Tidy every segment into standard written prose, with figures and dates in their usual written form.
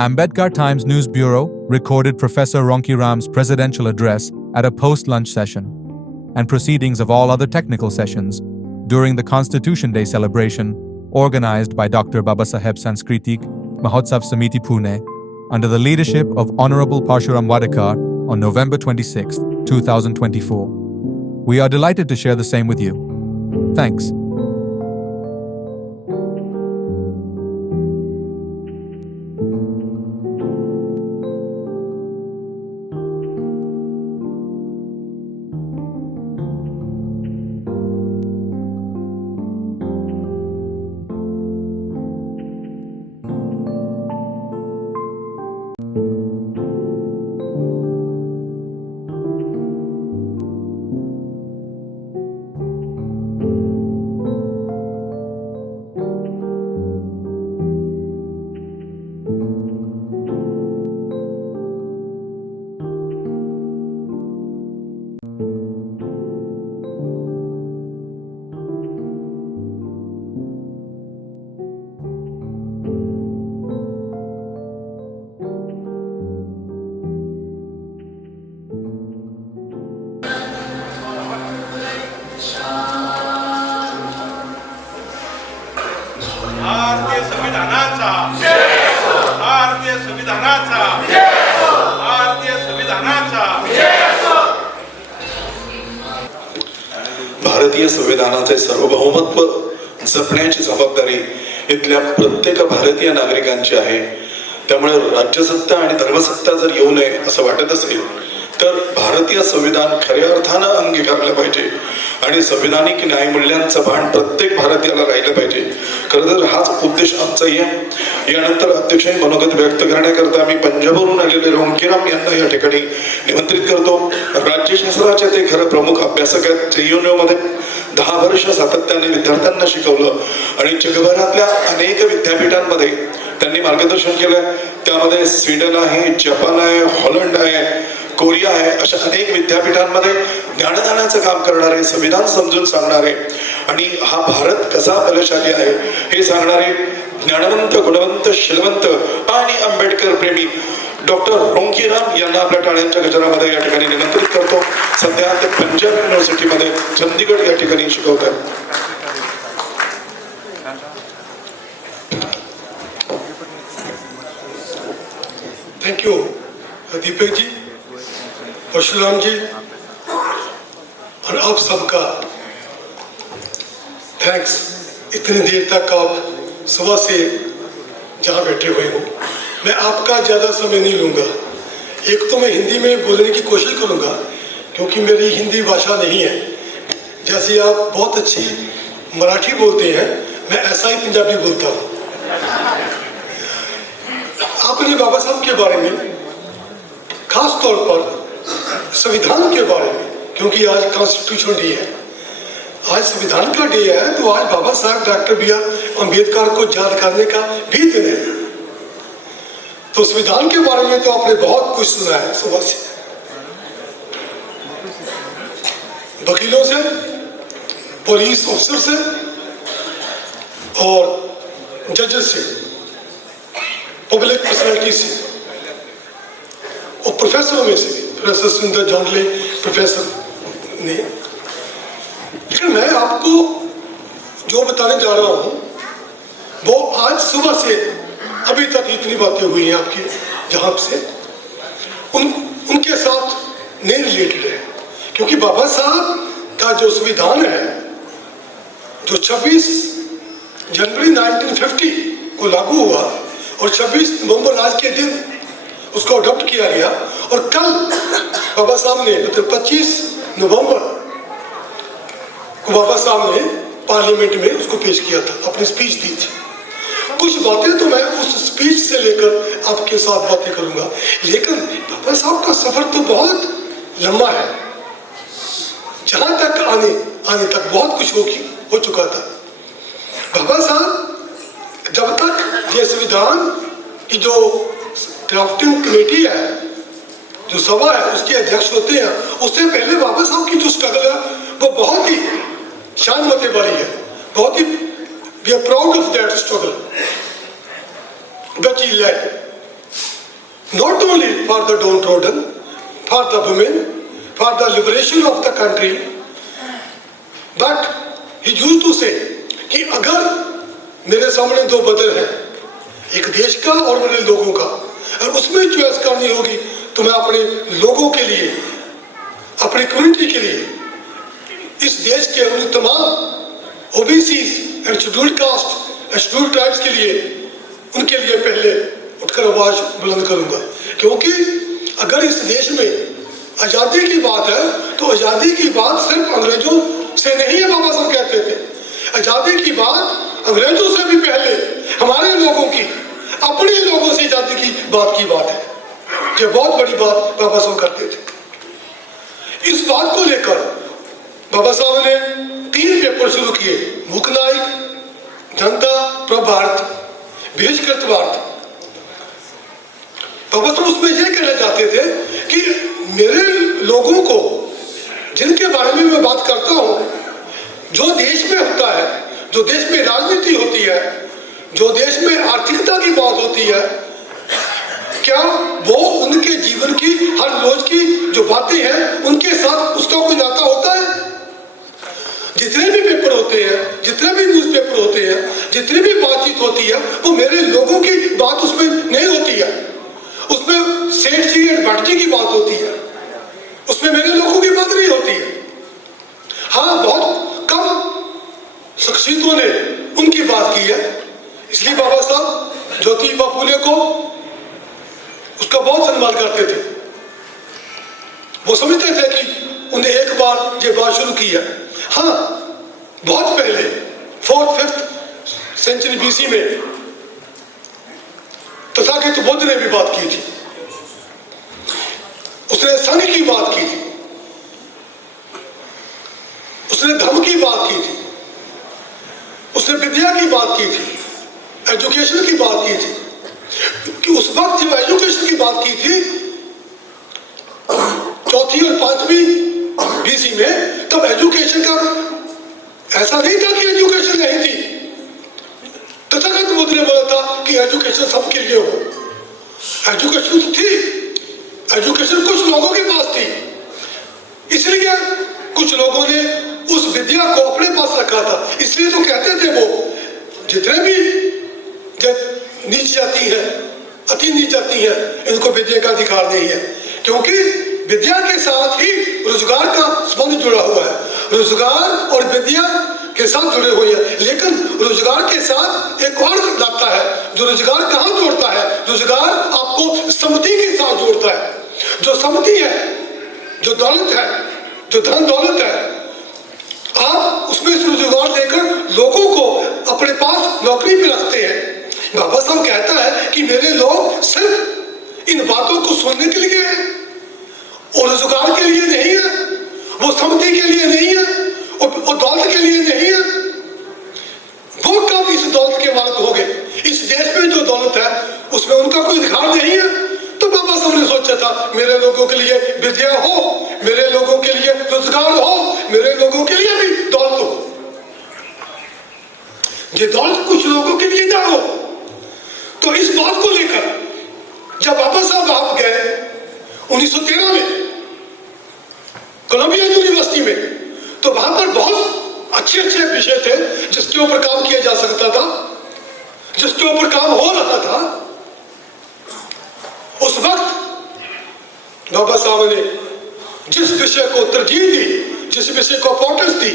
Ambedkar Times News Bureau recorded Professor Ronkiram's presidential address at a post-lunch session and proceedings of all other technical sessions during the Constitution Day celebration organized by Dr. Babasaheb Sanskritik Mahotsav Samiti Pune under the leadership of Honorable Parshuram Wadekar on November 26, 2024. We are delighted to share the same with you. Thanks. भारतीय संविधानाचा भारतीय संविधानाचा भारतीय संविधानाचा भारतीय संविधानाचे सार्वभौमत्व जपण्याची जबाबदारी इथल्या प्रत्येक भारतीय नागरिकांची आहे. त्यामुळे राज्यसत्ता आणि धर्मसत्ता जर येऊ नये असं वाटत असेल तर भारतीय संविधान खऱ्या अर्थानं अंगीकारलं पाहिजे आणि संविधानिक न्यायमूल्यांचं भान प्रत्येक भारतीयाला राहिलं पाहिजे. खरं तर हाच उद्देश आमचाही आहे. यानंतर अध्यक्षांनी मनोगत व्यक्त करण्याकरता मी पंजाबवरून आलेले रोंकीराम यांना या ठिकाणी निमंत्रित करतो. राज्यशास्त्राचे ते खरं प्रमुख अभ्यासक आहेत. JUNमध्ये 10 वर्ष सातत्याने विद्यार्थ्यांना शिकवलं आणि जगभरातल्या अनेक विद्यापीठांमध्ये त्यांनी मार्गदर्शन केलं. त्यामध्ये स्वीडन आहे, जपान आहे, हॉलंड आहे, कोरिया आहे, अशा अनेक विद्यापीठांमध्ये ज्ञानदानाचं काम करणारे, संविधान समजून सांगणारे आणि हा भारत कसा बलशाली आहे हे सांगणारे ज्ञानवंत, गुणवंत, शीलवंत आणि आंबेडकर प्रेमी डॉक्टर रोंकीराम यांना आपल्या टाळ्यांच्या गजरामध्ये या ठिकाणी निमंत्रित करतो. सध्या ते पंजाब युनिव्हर्सिटीमध्ये चंदीगड या ठिकाणी शिकवतात. थैंक यू दीपक जी, परशुराम जी और आप सबका थैंक्स. इतनी देर तक आप सुबह से जहाँ बैठे हुए हो, मैं आपका ज़्यादा समय नहीं लूँगा. एक तो मैं हिंदी में बोलने की कोशिश करूँगा क्योंकि मेरी हिंदी भाषा नहीं है. जैसे आप बहुत अच्छी मराठी बोलते हैं, मैं ऐसा ही पंजाबी बोलता हूँ. आपने बाबा साहब के बारे में, खास तौर पर संविधान के बारे में, क्योंकि आज कॉन्स्टिट्यूशन डे है, आज संविधान का डे है, तो आज बाबा साहब डॉक्टर B.R. अम्बेडकर को याद करने का भी दिन है. तो संविधान के बारे में तो आपने बहुत कुछ सुना है सुबह से, वकीलों से, पुलिस अफसर से और जजेस से, पब्लिक पर्सनालिटी से और प्रोफेसरों में से, प्रोफेसर सुंदर जॉनले प्रोफेसर ने. लेकिन मैं आपको जो बताने जा रहा हूँ वो आज सुबह से अभी तक इतनी बातें हुई हैं आपकी जहाँ से उनके साथ नहीं रिलेटेड है. क्योंकि बाबा साहब का जो संविधान है, जो 26 जनवरी 1950 को लागू हुआ और 26 नवंबर आज के दिन उसको अडॉप्ट किया गया, और कल बाबा साहब ने मतलब 25 नवंबर को बाबा साहब ने पार्लियामेंट में उसको पेश किया था, अपनी स्पीच दी थी। कुछ बातें तो मैं उस स्पीच से लेकर आपके साथ बातें करूंगा, लेकिन बाबा साहब का सफर तो बहुत लंबा है। जहां तक आने तक बहुत कुछ हो चुका था। बाबा साहब जब तक ये संविधान की जो ड्राफ्टिंग कमेटी है, जो सभा है, उसके अध्यक्ष होते हैं, उससे पहले बाबा साहब की जो स्ट्रगल है वो बहुत ही शान मते वाली है, बहुत ही we are proud of that struggle that he led, not only for the downtrodden, for the women, for the liberation of the country, but he used to say कि अगर मेरे सामने दो बदल हैं, एक देश का और मेरे लोगों का, और उसमें चॉइस करनी होगी तो मैं अपने लोगों के लिए, अपनी कम्युनिटी के लिए, इस देश के उन तमाम OBCs and scheduled caste and scheduled tribes के लिए, उनके लिए पहले उठकर आवाज बुलंद करूंगा। क्योंकि अगर इस देश में आज़ादी की बात है तो आज़ादी की बात सिर्फ अंग्रेजों से नहीं है, बाबा साहब कहते थे। आज़ादी की बात अंग्रेजों से भी पहले हमारे लोगों की, अपने लोगों से आज़ादी की बात है। ये बहुत बड़ी बात बाबा साहब करते थे। इस बात को लेकर बाबा साहब ने 3 पेपर शुरू किए, मूकनायक, जनता प्रभ भारत, बहिष्कृत भारत। बाबा साहब उसमें यह कहना चाहते थे कि मेरे लोगों को, जिनके बारे में मैं बात करता हूं, जो देश में होता है, जो देश में राजनीति होती है, जो देश में आर्थिकता की बात होती है, क्या वो उनके जीवन की हर रोज की जो बातें हैं उनके साथ उसका कोई नाता होता है? जितने भी पेपर होते हैं, जितने भी न्यूज़पेपर होते हैं, जितनी भी बातचीत होती है, वो मेरे लोगों की बात उसमें नहीं होती है। उसमें सेठ जी और भट्ट जी की बात होती है, उसमें मेरे लोगों की बात नहीं होती है। हाँ, बहुत कम शख्सियतों ने उनकी बात की है। इसलिए बाबा साहब ज्योतिबा फूले को उसका बहुत सम्मान करते थे। वो समझते थे कि उन्हें एक बार ये बात शुरू की है। हाँ, बहुत पहले 4th-5th सेंचुरी BC में तथागत बुद्ध ने भी बात की थी। उसने संघ की बात की थी, उसने धर्म की बात की थी, उसने विद्या की बात की थी, एजुकेशन की बात की थी। कि उस वक्त जब एजुकेशन की बात की थी 4th और 5वीं BC में, तब एजुकेशन का ऐसा नहीं था कि एजुकेशन नहीं थी। तथागत बुद्ध ने बोला था कि एजुकेशन सबके लिए हो। एजुकेशन तो थी, एजुकेशन कुछ लोगों के पास थी, इसलिए कुछ लोगों ने उस विद्या को अपने पास रखा था। इसलिए तो कहते थे वो, जितने भी नीच जाती है, अति नीच जाती है, इनको विद्या का अधिकार नहीं है। क्योंकि विद्या के साथ ही रोजगार का संबंध जुड़ा हुआ है। रोजगार और विद्या के साथ जुड़े हुए हैं, लेकिन रोजगार के साथ एक और लाता है। जो रोजगार कहाँ जोड़ता है? रोजगार आपको समृद्धि के साथ जोड़ता है। जो समृद्धि है, जो दौलत है, जो धन दौलत है, आप उसमें से रोजगार देकर लोगों को अपने पास नौकरी पे रखते हैं। बाबा साहब कहता है कि मेरे लोग सिर्फ इन बातों को सुनने के लिए हैं और रोजगार के लिए नहीं है, वो समृद्धि के लिए नहीं है और दौलत के लिए नहीं है। वो कब इस दौलत के मालिक हो गए? इस देश में जो दौलत है उसमें उनका कोई अधिकार नहीं है। तो बाबा साहब ने सोचा था मेरे लोगों के लिए विद्या हो, मेरे लोगों के लिए रोजगार हो, मेरे लोगों के लिए भी दौलत हो। ये दौलत कुछ लोगों के लिए ना हो। तो इस बात को लेकर जब बाबा साहब आप गए 1913 में कोलंबिया यूनिवर्सिटी में, तो वहां पर बहुत अच्छे अच्छे विषय थे जिसके ऊपर काम किया जा सकता था, जिसके ऊपर काम हो रहा था। उस वक्त बाबा साहब ने जिस विषय को तरजीह दी, जिस विषय को इंपॉर्टेंस दी,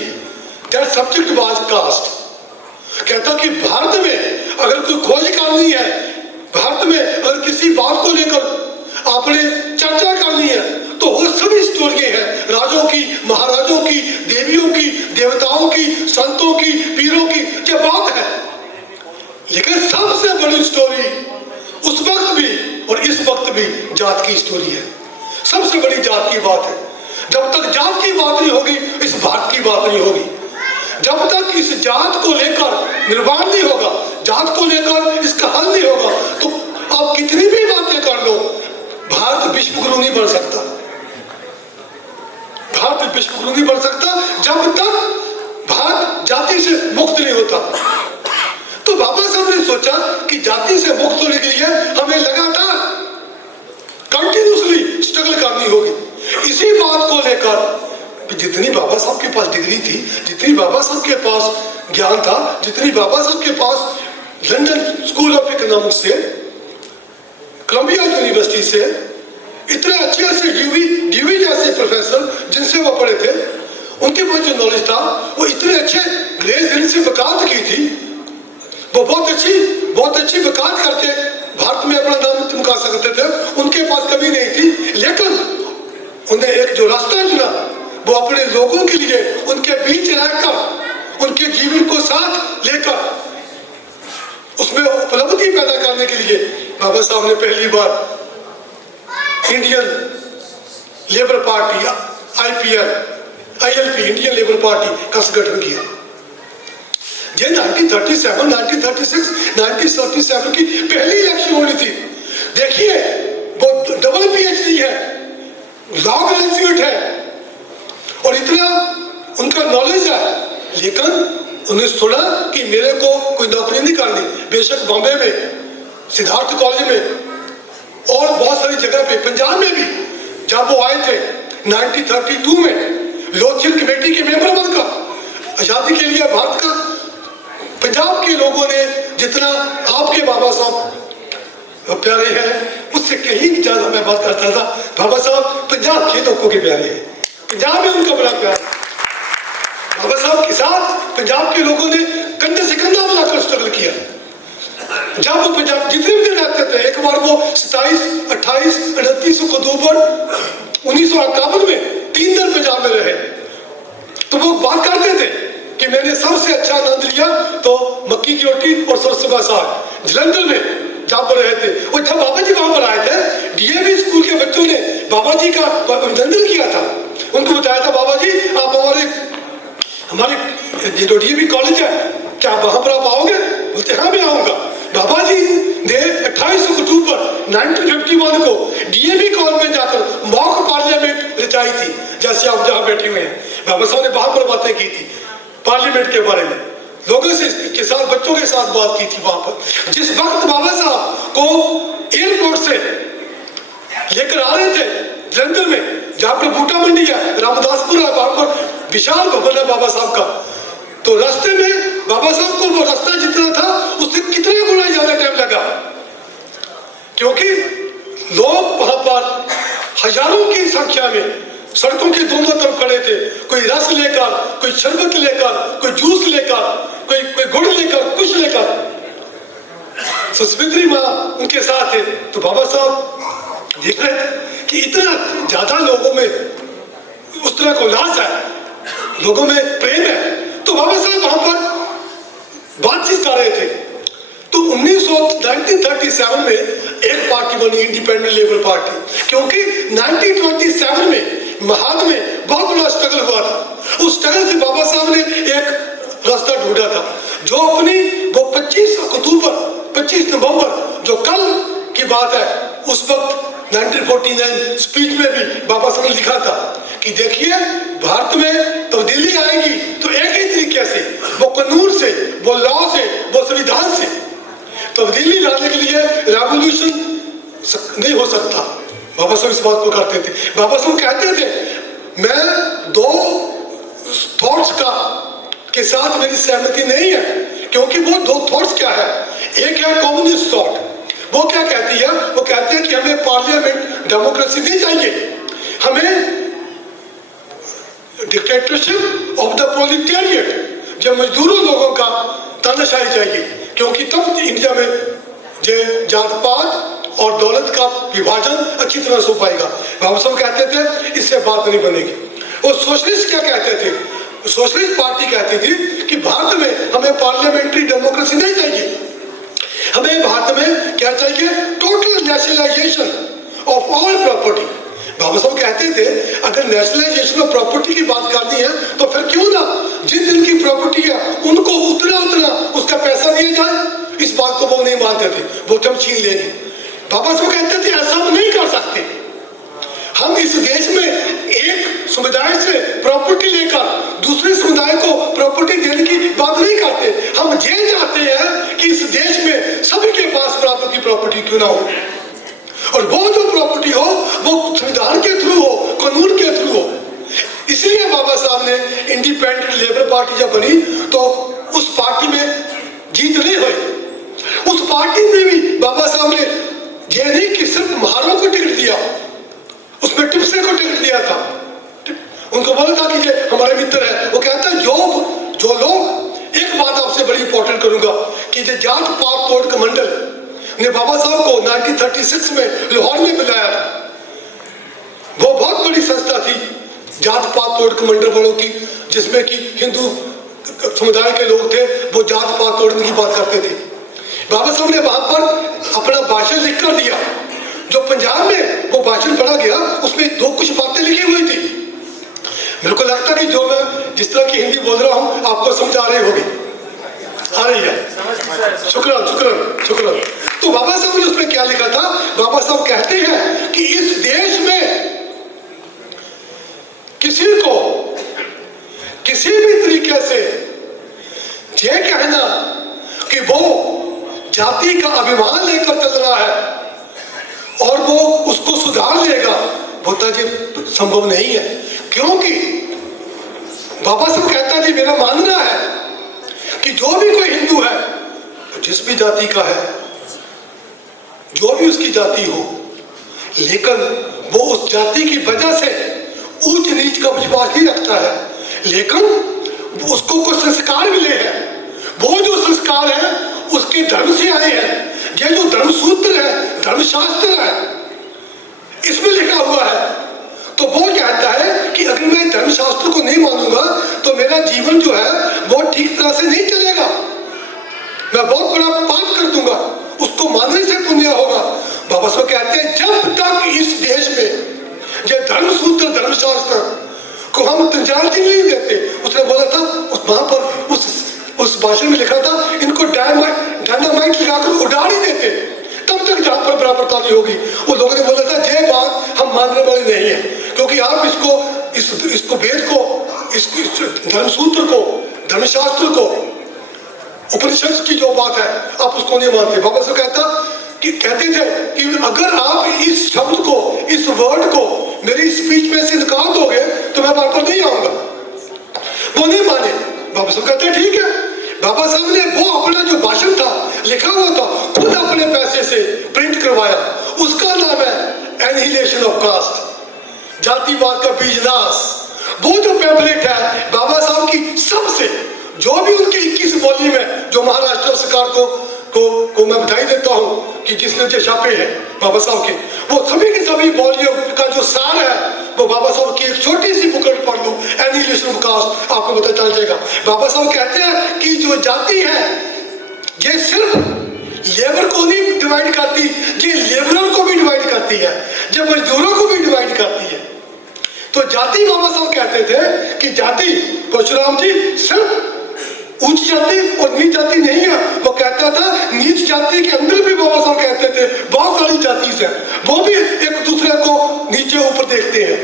दैट सब्जेक्ट वाज कास्ट। कहता कि भारत में अगर कोई खोज करनी है, भारत में अगर किसी बात को लेकर आपने चर्चा करनी है, तो वो सभी स्टोरियां हैं, राजों की, महाराजों की, देवियों की, देवताओं की, संतों की, पीरों की, क्या बात है। लेकिन सबसे बड़ी स्टोरी उस वक्त भी और इस वक्त भी जात की स्टोरी है। सबसे बड़ी जात की बात है। जब तक जात की बात नहीं होगी, इस भारत की बात नहीं होगी। जब तक इस जात को लेकर निर्माण नहीं होगा, जात को लेकर इसका हल नहीं होगा, तो आप कितनी भी बातें कर लो, भारत विश्वगुरु नहीं बन सकता। भारत विश्वगुरु नहीं बन सकता जब तक भारत जाति से मुक्त नहीं होता। तो बाबा साहब ने सोचा कि जाति से मुक्त होने के लिए हमें लगातार कंटिन्यूसली स्ट्रगल करनी होगी। इसी बात को लेकर जितनी बाबा साहब के पास डिग्री थी, जितनी बाबा साहब के पास ज्ञान था, जितनी बाबा साहब के पास लंदन स्कूल ऑफ इकोनॉमिक्स से, कोलंबिया यूनिवर्सिटी से, इतने अच्छे से ड्यूवी जैसे प्रोफेसर जिनसे वो पढ़े थे, उनके पास जो नॉलेज था, वो इतने अच्छे ग्रेस हिल से वकालत की थी, वो बहुत अच्छी वकालत करके भारत में अपना नाम चमका सकते थे। उनके पास कभी नहीं थी, लेकिन उन्हें एक जो रास्ता चुना, वो अपने लोगों के लिए उनके बीच रहकर, उनके जीवन को साथ लेकर उसमें उपलब्धि पैदा करने के लिए बाबा साहब ने पहली बार Indian Labour Party ILP Indian Labour Party का गठन किया। ये 1937, 1936, 1937 की पहली इलेक्शन होनी थी। देखिए, वो डबल PhD है, लॉ ग्रेजुएट है और इतना उनका नॉलेज है, लेकिन उन्हें सुना कि मेरे को कोई नौकरी नहीं करनी। बेशक बॉम्बे में, सिद्धार्थ कॉलेज में और बहुत सारी जगह पे, पंजाब में भी जब वो आए थे 1932 में लोकहित कमेटी के मेंबर बनकर आजादी के लिए भारत का, पंजाब के लोगों ने जितना आपके बाबा साहब प्यारे हैं, उससे कहीं ज्यादा मैं बात करता था। बाबा साहब पंजाब के लोगों के प्यारे हैं, पंजाब में उनका बड़ा प्यार। बाबा साहब के साथ पंजाब के लोगों ने कंधे से कंधा मिलाकर स्ट्रगल किया। जब वो पंजाब जितने भी रहते थे, एक बार वो 27, 28, 29 अक्टूबर 1951 में 3 दिन पंजाब में रहे, तो वो बात करते थे कि मैंने सबसे अच्छा आनंद लिया तो मक्की की रोटी और सरसों का साग जलंधर में जहाँ पर रहे थे। और जब बाबा जी वहां पर आए थे, DAV स्कूल के बच्चों ने बाबा जी का अभिनंदन किया था। उनको बताया था, बाबा जी आप हमारे जो DAV कॉलेज है, क्या वहां पर आप आओगे? बोलते हाँ मैं आऊंगा। बाबा जी ने 28 अक्टूबर 1951 को DAV कॉलेज में जाकर मॉक पार्लियामेंट रचाई थी, जैसे आप जहाँ बैठे हुए हैं। बाबा साहब ने वहां पर बातें की थी पार्लियामेंट के बारे में, लोगों से के साथ, बच्चों के साथ बात की थी वहां पर। जिस वक्त बाबा साहब को एयरपोर्ट से लेकर आ रहे थे जलंधर में, जहाँ पर बूटा मंडी है, रामदासपुर है, वहां पर विशाल भवन है बाबा साहब का, तो रास्ते में बाबा साहब को वो रास्ता जितना था उससे कितने गुना ज्यादा टाइम लगा, क्योंकि लोग वहां पर हजारों की संख्या में सड़कों के दोनों तरफ खड़े थे। कोई रस लेकर, कोई शरबत लेकर, कोई जूस लेकर, कोई गुड़ लेकर, कुछ लेकर। सुस्मित्री माँ उनके साथ थे। तो बाबा साहब देख रहे थे कि इतना ज्यादा लोगों में उस तरह का उल्लास है, लोगों में प्रेम है। तो बाबा साहब वहां पर बातचीत कर रहे थे। तो 1937 में एक पार्टी बनी, इंडिपेंडेंट लेबर पार्टी, क्योंकि 1927 में महाद में बहुत बड़ा स्ट्रगल हुआ था। उस स्ट्रगल से बाबा साहब ने एक रास्ता ढूंढा था, जो अपनी वो 25 नवंबर जो कल की बात है, उस वक्त 1949 स्पीच में भी बाबा साहब ने लिखा था कि देखिए, भारत में तब्दीली आएगी तो एक ही तरीके से, वो कानून से, वो लॉ से, वो संविधान से। तब्दीली लाने के लिए रेवोल्यूशन नहीं हो सकता। बाबा साहब इस बात को करते थे। बाबा साहब कहते थे, मैं 2 थॉट्स के साथ मेरी सहमति नहीं है, क्योंकि वो 2 थॉट्स क्या है? एक है कम्युनिस्ट थॉट, वो क्या कहती है? वो कहते हैं कि हमें पार्लियामेंट डेमोक्रेसी नहीं चाहिए, हमें डिक्टेटरशिप ऑफ द प्रोलेटेरिएट, जो मजदूरों लोगों का तानाशाही चाहिए, क्योंकि तब इंडिया में जो जात पात और दौलत का विभाजन अच्छी तरह से हो पाएगा। बाबा साहब कहते थे इससे बात नहीं बनेगी। और सोशलिस्ट क्या कहते थे? सोशलिस्ट पार्टी कहती थी कि भारत में हमें पार्लियामेंट्री डेमोक्रेसी नहीं चाहिए, हमें भारत में क्या चाहिए? Total nationalisation of all property. Baba Saheb कहते थे अगर नेशनलाइजेशन ऑफ प्रॉपर्टी की बात करनी है तो फिर क्यों ना जिन जिन की प्रॉपर्टी है उनको उतना उतना उसका पैसा दिया जाए। इस बात को वो नहीं मानते थे, वो हम छीन लेंगे। बाबा साहब कहते थे ऐसा हम नहीं कर सकते, हम इस देश में एक समुदाय से प्रॉपर्टी लेकर दूसरे समुदाय को प्रॉपर्टी देने की बात नहीं करते। हम ये चाहते हैं कि इस देश में सभी के पास बराबर की प्रॉपर्टी क्यों ना हो, और वो जो प्रॉपर्टी हो वो संविधान के थ्रू हो, कानून के थ्रू हो। इसलिए बाबा साहब ने इंडिपेंडेंट लेबर पार्टी जब बनी तो उस पार्टी में जीत नहीं हुई। उस पार्टी में भी बाबा साहब ने ये नहीं कि सिर्फ महारों को टिकट दिया, उसमें टिप्से को टिकट दिया था। उनको बोला था कि ये हमारे मित्र है। वो कहता है जो लोग, एक बात आपसे बड़ी इंपॉर्टेंट करूंगा कि जो जाट पात तोड़ कमंडल ने बाबा साहब को 1936 में लाहौर में बुलाया था, वो बहुत बड़ी संस्था थी जात पात तोड़ कमंडल वालों की, जिसमें कि हिंदू समुदाय के लोग थे, वो जात पात तोड़ने की बात करते थे। बाबा साहब ने वहां पर अपना भाषण लिख कर दिया। जो पंजाब में वो भाषण पढ़ा गया उसमें दो कुछ बातें लिखी हुई थी। मेरे को लगता कि जो मैं जिस तरह की हिंदी बोल रहा हूं आपको समझ आ रही होगी, आ रही है? शुक्रान शुक्रान शुक्रान। तो बाबा साहब ने उसमें क्या लिखा था? बाबा साहब कहते हैं कि इस देश में किसी को किसी भी तरीके से ये कहना कि वो जाति का अभिमान लेकर चल रहा है और वो उसको सुधार लेगा, वो तो संभव नहीं है। क्योंकि बाबा साहब कहता है मेरा मानना है कि जो भी कोई हिंदू है, जिस भी जाति का है, जो भी उसकी जाति हो, लेकिन वो उस जाति की वजह से ऊंच नीच का विश्वास नहीं रखता है, लेकिन उसको कुछ संस्कार मिले हैं। वो जो संस्कार है उसके धर्म से आए हैं। ये जो धर्म सूत्र है, धर्मशास्त्र है, इसमें लिखा हुआ है। तो वो कहता है कि अगर मैं धर्मशास्त्र को नहीं मानूंगा तो मेरा जीवन जो है वो ठीक तरह से नहीं चलेगा, मैं बहुत बड़ा पाप कर दूंगा, उसको मानने से पुण्य होगा। बाबा साहब कहते हैं जब तक इस देश में ये धर्म सूत्र धर्मशास्त्र को हम तंजालती नहीं देते। उसने बोला था वहां पर उस भाषण में लिखा था इनको डायनामाइट लगाकर उड़ा ही देते तब तक जहां पर बराबरता नहीं होगी। वो लोगों ने बोला था ये बात हम मानने वाले नहीं है, क्योंकि आप इसको वेद को, इस धर्मसूत्र को, धर्मशास्त्र को, उपनिषद की जो बात है आप उसको नहीं मानते। बाबा साहब कहते थे कि अगर आप इस शब्द को, इस वर्ड को मेरी स्पीच में से निकाल दोगे तो मैं बार नहीं आऊंगा। वो नहीं माने। बाबा साहब कहते हैं ठीक है। बाबा साहब ने वो अपना जो भाषण था लिखा हुआ था खुद अपने पैसे से प्रिंट करवाया। उसका नाम है एनिहिलेशन ऑफ कास्ट, जातिवाद का बीजनाश। वो जो पैम्फलेट है बाबा साहब की सबसे, जो भी उनके 21 वॉल्यूम में, जो महाराष्ट्र सरकार को मैं बधाई देता हूं कि जिसने जो छापे हैं बाबा साहब के, वो सभी के सभी वॉल्यूम का जो सार है वो बाबा साहब की एक छोटी सी बुकलेट पढ़ लो, एनिहिलेशन ऑफ कास्ट, आपको पता चल जाएगा। बाबा साहब कहते हैं कि जो जाति है ये सिर्फ लेबर को नहीं डिवाइड करती, ये लेबरर को भी डिवाइड करती है, ये मजदूरों को भी डिवाइड करती है। तो जाति, बाबा साहब कहते थे कि जाति, परशुराम जी, सिर्फ ऊंच जाति और नीच जाति नहीं है। वो कहता था नीच जाति के अंदर भी, बाबा साहब कहते थे, बहुत सारी जाति है, वो भी एक दूसरे को नीचे ऊपर देखते हैं।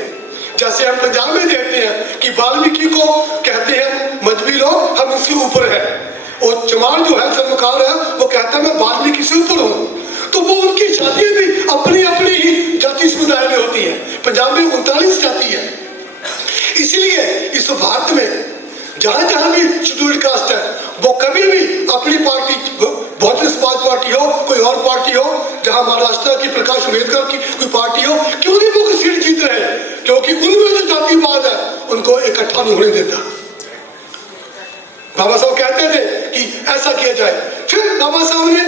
जैसे हम पंजाब में देखते हैं कि वाल्मीकि को कहते हैं मजबी लोग, हम इसके ऊपर है, और चमार जो है, चमकार है, वो कहता है मैं वाल्मीकि से ऊपर हूँ। तो वो उनकी जातियां भी अपनी अपनी ही जाति समुदाय में होती है। पंजाब में 39 जाति है। इसलिए इस भारत में जहां जहां भी शेड्यूल्ड कास्ट है वो कभी भी अपनी पार्टी, बहुजन समाज पार्टी हो, कोई और पार्टी हो, जहां महाराष्ट्र की प्रकाश अंबेडकर की कोई पार्टी हो, क्यों नहीं वो सीट जीत रहे हैं? क्योंकि उनमें जो जातिवाद है उनको इकट्ठा नहीं होने देता। बाबा साहब कहते थे कि ऐसा किया जाए। फिर बाबा साहब ने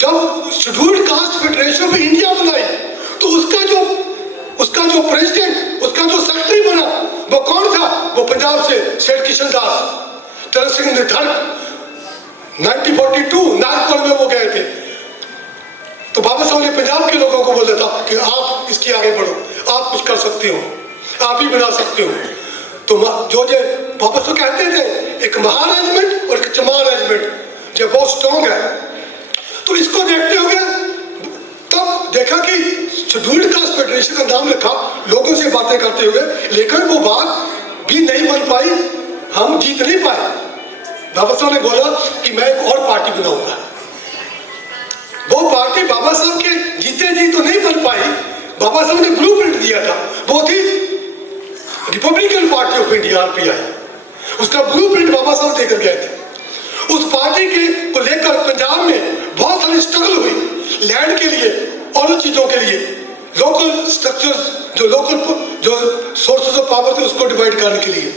जब scheduled caste federation of India बनाई तो उसका जो प्रेसिडेंट, उसका जो सेक्रेटरी बना वो कौन था? वो पंजाब से सेठ किशन दास, तरन सिंह निधड़क 1942 नागपुर में वो गए थे। तो बाबा साहब ने पंजाब के लोगों को बोला था कि आप इसके आगे बढ़ो, आप कुछ कर सकते हो, आप ही बना सकते हो। तो जो बाबा साहब कहते थे एक महारेजिमेंट और एक चमार रेजिमेंट जो बहुत स्ट्रॉन्ग है। तो इसको देखते हुए तब देखा कि शेड्यूल्ड कास्ट फेडरेशन का नाम रखा लोगों से बातें करते हुए, लेकिन वो बात भी नहीं बन पाई, हम जीत नहीं पाए। बाबा साहब ने बोला कि मैं एक और पार्टी बनाऊंगा। वो पार्टी बाबा साहब के जीते जी तो नहीं बन पाई। बाबा साहब ने ब्लूप्रिंट दिया था, वो थी Republican party of India, RPI। उसका ब्लूप्रिंट बाबा साहब देकर गए थे। उस पार्टी के को लेकर पंजाब में बहुत सारी स्ट्रगल हुई, लैंड के लिए और चीजों के लिए, लोकल स्ट्रक्चर्स, जो सोर्सेज ऑफ पावर थे उसको डिवाइड करने के लिए।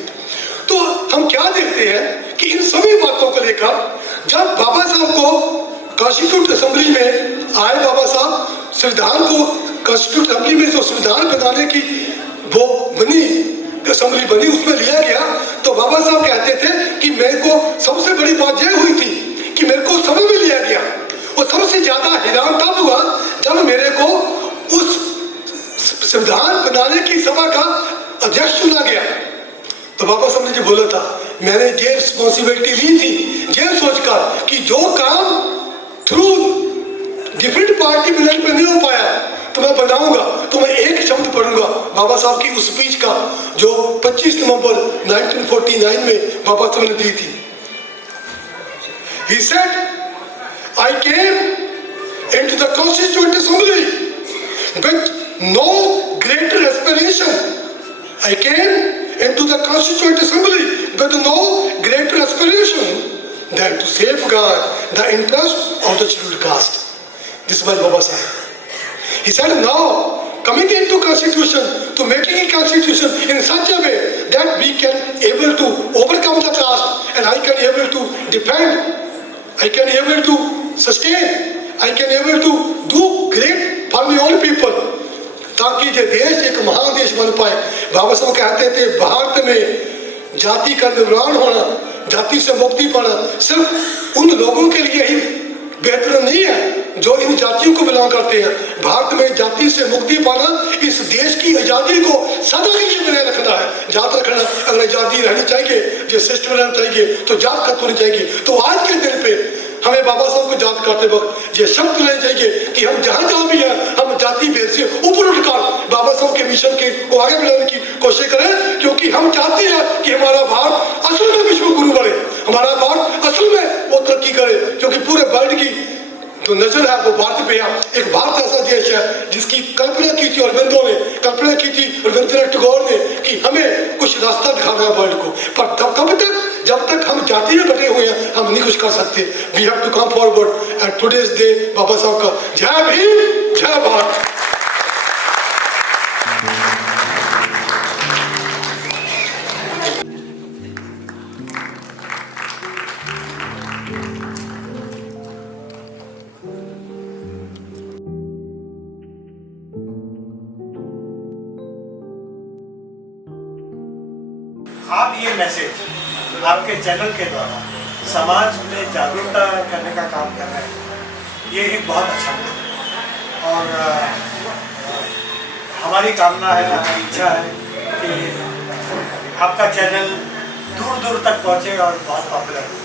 तो हम क्या देखते हैं कि इन सभी बातों को लेकर जब बाबा साहब को कॉन्स्टिट्यूट असेंबली में आए, बाबा साहब संविधान को कॉन्स्टिट्यूट असेंबली में जो संविधान बनाने की वो बनी, असेंबली बनी, उसमें लिया गया। तो बाबा साहब कहते थे कि मेरे को सबसे बड़ी बात यह हुई थी कि मेरे को सभा में लिया गया, और सबसे ज्यादा हैरान तब हुआ जब मेरे को उस संविधान बनाने की सभा का अध्यक्ष चुना गया। तो बाबा साहब ने जो बोला था, मैंने ये रिस्पॉन्सिबिलिटी ली थी ये सोचकर कि जो काम थ्रू डिफरेंट पार्टी मिलन पे नहीं हो पाया तो मैं बनाऊंगा, तो मैं एक शब्द पढ़ूंगा बाबा साहब की उस स्पीच का जो 25 नवंबर 1949 में बाबा साहब ने दी थी। He said, I came into the Constituent Assembly with no greater aspiration. I came into the Constituent Assembly with no greater aspiration than to safeguard the interest of the scheduled caste. This was Baba Sahib. He said, now coming into constitution, to making a constitution in such a way that we can able to overcome the caste, and I can able to defend, I can able to sustain, I can able to do great for my own people, ताकि ये देश एक महान देश बन पाए। बाबा साहब कहते थे भारत में जाति का निर्माण होना, जाति से मुक्ति पाना सिर्फ उन लोगों के लिए ही बेहतर नहीं है जो इन जातियों को बिलोंग करते हैं। भारत में जाति से मुक्ति पाना इस देश की आज़ादी को सदा के लिए बनाए रखना है, याद रखना। अगर आज़ादी रहनी चाहिए, जो सिस्टम रहना चाहिए, तो जात खत्म होनी चाहिए। तो आज के दिन पे हमें बाबा साहब को याद करते वक्त ये शब्द लेना चाहिए कि हम जहाँ जहाँ भी हैं हम जाति भेद से ऊपर उठकर बाबा साहब के मिशन के को आगे बढ़ाने की कोशिश करें, क्योंकि हम चाहते हैं कि हमारा भारत असल में विश्व गुरु बने, हमारा भारत असल में वो तरक्की करे, क्योंकि पूरे वर्ल्ड की जो नजर है वो भारत पे है। एक भारत ऐसा देश है जिसकी कल्पना की थी अरविंदो ने, कल्पना की थी रविंद्रनाथ टैगोर ने कि हमें कुछ रास्ता दिखाना है वर्ल्ड को। पर तब तक जब तक हम जाति में बटे हुए हैं हम नहीं कुछ कर सकते। We have to come forward and today's day Baba Saheb का जय भीम, जय भारत। आप ये मैसेज आपके चैनल के द्वारा समाज में जागरूकता करने का काम कर रहे हैं, ये एक बहुत अच्छा है। और हमारी कामना है, हमारी इच्छा है कि आपका चैनल दूर दूर तक पहुँचे और बहुत पॉपुलर हो।